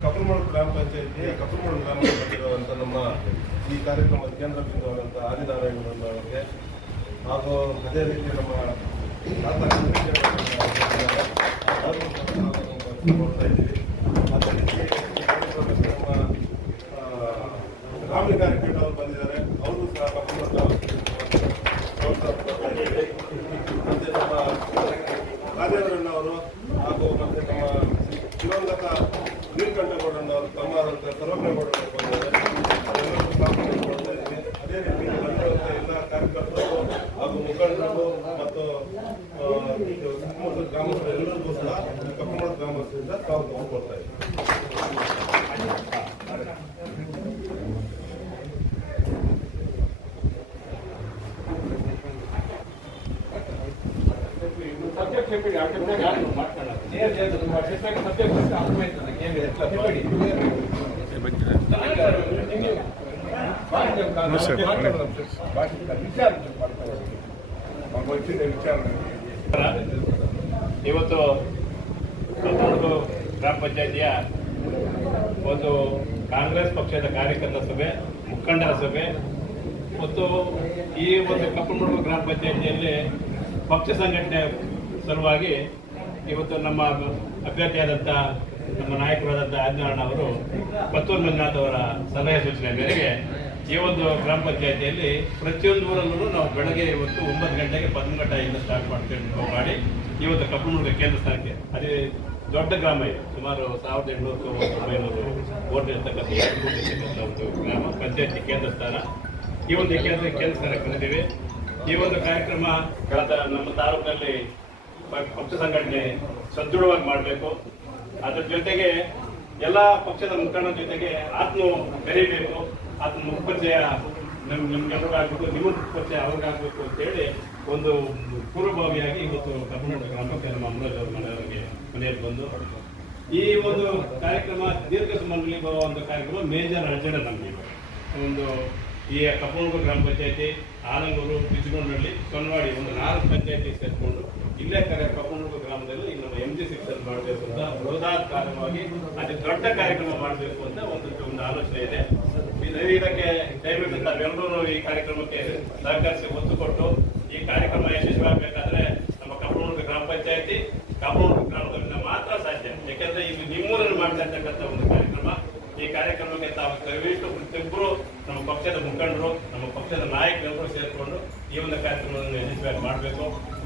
ಕಪ್ಪಲಮೂಡು ಗ್ರಾಮ ಪಂಚಾಯಿತಿ ಕಪ್ಪಲಮೂಡು ಗ್ರಾಮ ಬಂದಿರುವಂಥ ನಮ್ಮ ಈ ಕಾರ್ಯಕ್ರಮದ ಕೇಂದ್ರ ಬಿಂದುವಾದಂಥ ಆದಿನಾರಾಯಣ ಅವರಿಗೆ ಹಾಗೂ ಅದೇ ರೀತಿ ನಮ್ಮ ತಾತ ನೋಡ್ತಾ ಇದ್ದೀವಿ ಅದೇ ರೀತಿ ಈ ಕಾರ್ಯಕ್ರಮಕ್ಕೆ ನಮ್ಮ ಆ, ರಾಮಲಿಂಗ ರಿಪೀಟ್ ಅವರು ಬಂದಿದ್ದಾರೆ ಅವರು ಸಹ ಕಪ್ಪಲಮೂಡು ಗ್ರಾಮಕ್ಕೆ ಪ್ರೋತ್ಸಾಹ ಕೊಡ್ತಾ ಇದ್ದೀವಿ ಮತ್ತೆ ನಮ್ಮ ರಾಜೇಂದ್ರಣ್ಣವರು ಹಾಗೂ ಮತ್ತೆ ನಮ್ಮ ದಿವಂಗತ ನೀಲಕಂಠಗೌಡನವರು ತಮ್ಮದಂತ ಸರ್ವಜ್ಞಗೌಡರು ಬಂದಿದ್ದಾರೆ ಅವರೆಲ್ಲರೂ ಸ್ಥಾಪನೆ ಮಾಡ್ತಾ ಇದ್ದೀವಿ ಅದೇ ರೀತಿ ಬಂದಿರುವಂಥ ಎಲ್ಲ ಕಾರ್ಯಕರ್ತರು ಹಾಗೂ ಮುಖಂಡರು ಮತ್ತು ಆ, ಇದು ಸುತ್ತಮುತ್ತ ಗ್ರಾಮಸ್ಥರು ಎಲ್ಲರಿಗೂ ಸಹ ಕಪ್ಪಮೂಡ ಗ್ರಾಮಸ್ಥರಿಂದ ತಾವು ಕೊಡ್ತಾ ಇದ್ದೀವಿ. ಸಬ್ಜೆಕ್ಟ್ ಇವತ್ತು ಕಲ್ಲೂರು ಗ್ರಾಮ ಪಂಚಾಯತಿಯ ಒಂದು ಕಾಂಗ್ರೆಸ್ ಪಕ್ಷದ ಕಾರ್ಯಕರ್ತರ ಸಭೆ, ಮುಖಂಡರ ಸಭೆ, ಮತ್ತು ಈ ಒಂದು ಕಪ್ಪಮೂಡು ಗ್ರಾಮ ಪಂಚಾಯತಿಯಲ್ಲಿ ಪಕ್ಷ ಸಂಘಟನೆ ಸಲುವಾಗಿ ಇವತ್ತು ನಮ್ಮ ಅಭ್ಯರ್ಥಿಯಾದಂಥ, ನಮ್ಮ ನಾಯಕರಾದಂಥ ಆದಿನಾರಾಯಣ ಅವರು ಪತ್ತೂರು ಮಂಜುನಾಥ್ ಅವರ ಸಲಹೆ ಸೂಚನೆ ಮೇರೆಗೆ ಈ ಒಂದು ಗ್ರಾಮ ಪಂಚಾಯತಿಯಲ್ಲಿ ಪ್ರತಿಯೊಂದು ಊರಲ್ಲೂ ನಾವು ಬೆಳಗ್ಗೆ ಇವತ್ತು ಒಂಬತ್ತು ಗಂಟೆಗೆ ಪದ್ಮಘಟ್ಟದಿಂದ ಸ್ಟಾರ್ಟ್ ಮಾಡ್ಕೊಂಡು ಮಾಡಿ ಇವತ್ತು ಕಪ್ಪಮೂಡಿಗೆ ಕೇಂದ್ರ ಸ್ಥಾನಕ್ಕೆ. ಅದೇ ದೊಡ್ಡ ಗ್ರಾಮ ಇದೆ. ಸುಮಾರು ಸಾವಿರದ ಎಂಟುನೂರು ಒಂಬೈನೂರು ಓಟ್ ಇರ್ತಕ್ಕಂಥ ಒಂದು ಗ್ರಾಮ ಪಂಚಾಯತಿ ಕೇಂದ್ರ ಸ್ಥಾನ. ಈ ಒಂದು ಕೇಂದ್ರ ಕೇಂದ್ರ ಸ್ಥಾನಕ್ಕೆ ಬಂದಿದ್ದೀವಿ ಈ ಒಂದು ಕಾರ್ಯಕ್ರಮ ಕಳೆದ ನಮ್ಮ ತಾಲೂಕಿನಲ್ಲಿ ಪಕ್ಷ ಸಂಘಟನೆ ಸದೃಢವಾಗಿ ಮಾಡಬೇಕು. ಅದ್ರ ಜೊತೆಗೆ ಎಲ್ಲ ಪಕ್ಷದ ಮುಖಂಡ ಜೊತೆಗೆ ಆತ್ಮ ಬೆರೀಬೇಕು. ಆತ್ಮ ಮುಖಪರಿಚಯ ನಮ್ ನಿಮ್ಗೆಲ್ಲರಿಗಾಗಬೇಕು ನಿಮ್ಮ ಮುಖಪರಿಚಯ ಅವ್ರಿಗಾಗಬೇಕು ಅಂತೇಳಿ ಒಂದು ಪೂರ್ವಭಾವಿಯಾಗಿ ಇವತ್ತು ಕರ್ನಾಟಕ ಗ್ರಾಮಕ್ಕೆ ನಮ್ಮ ಅವ್ರ ಮನೆಯವರಿಗೆ ಮನೆಯಲ್ಲಿ ಬಂದು ಈ ಒಂದು ಕಾರ್ಯಕ್ರಮ ದೀರ್ಘ ಸುಮನಲ್ಲಿ ಬರುವ ಒಂದು ಕಾರ್ಯಕ್ರಮ ಮೇಜರ್ ಅರ್ಜೆಂಟ್ ನಮಗೆ. ಒಂದು ಈ ಕಪ್ಪನೂರು ಗ್ರಾಮ ಪಂಚಾಯತಿ, ಆಲಂಗೂರು ಬಿಜಗೊಂಡಳ್ಳಿ ಸೊನ್ವಾಡಿ ಒಂದು ನಾಲ್ಕು ಪಂಚಾಯತಿ ಸೇರಿಕೊಂಡು ಇಲ್ಲೇ ಕರೆ ಕಪ್ಪನೂರು ಗ್ರಾಮದಲ್ಲಿ ಈಗ ನಮ್ಮ ಎಂ ಜಿ ಅಲ್ಲಿ ಮಾಡಬೇಕು ಅಂತ ಬೃಹದಾಕಾರವಾಗಿ ಅತಿ ದೊಡ್ಡ ಕಾರ್ಯಕ್ರಮ ಮಾಡಬೇಕು ಅಂತ ಒಂದು ಒಂದು ಆಲೋಚನೆ ಇದು- ಇದಕ್ಕೆ ದಯವಿಟ್ಟು ತಾವೆಲ್ಲರೂ ಈ ಕಾರ್ಯಕ್ರಮಕ್ಕೆ ಸಹಕರಿಸಿ ಒತ್ತು ಕೊಟ್ಟು ಈ ಕಾರ್ಯಕ್ರಮ ಯಶಸ್ವಿಯಾಗಬೇಕಾದ್ರೆ ನಮ್ಮ ಕಬ್ಬನೂರು ಗ್ರಾಮ ಪಂಚಾಯತಿ ಕಬ್ಬನೂರು ಗ್ರಾಮದಿಂದ ಮಾತ್ರ ಸಾಧ್ಯ. ಯಾಕೆಂದ್ರೆ ಇದು ನಿಮ್ಮೂರಲ್ಲಿ ಮಾಡ್ತಾ ಒಂದು ಕಾರ್ಯಕ್ರಮ. ಈ ಕಾರ್ಯಕ್ರಮಕ್ಕೆ ತಾವು ದಯವಿಟ್ಟು ಪ್ರತಿಯೊಬ್ಬರು ನಮ್ಮ ಪಕ್ಷದ ಮುಖಂಡರು, ನಮ್ಮ ಪಕ್ಷದ ನಾಯಕರೆಲ್ಲರೂ ಸೇರಿಕೊಂಡು ಈ ಒಂದು ಕಾರ್ಯಕ್ರಮವನ್ನು ಯಶಸ್ವಿಯಾಗಿ ಮಾಡಬೇಕು.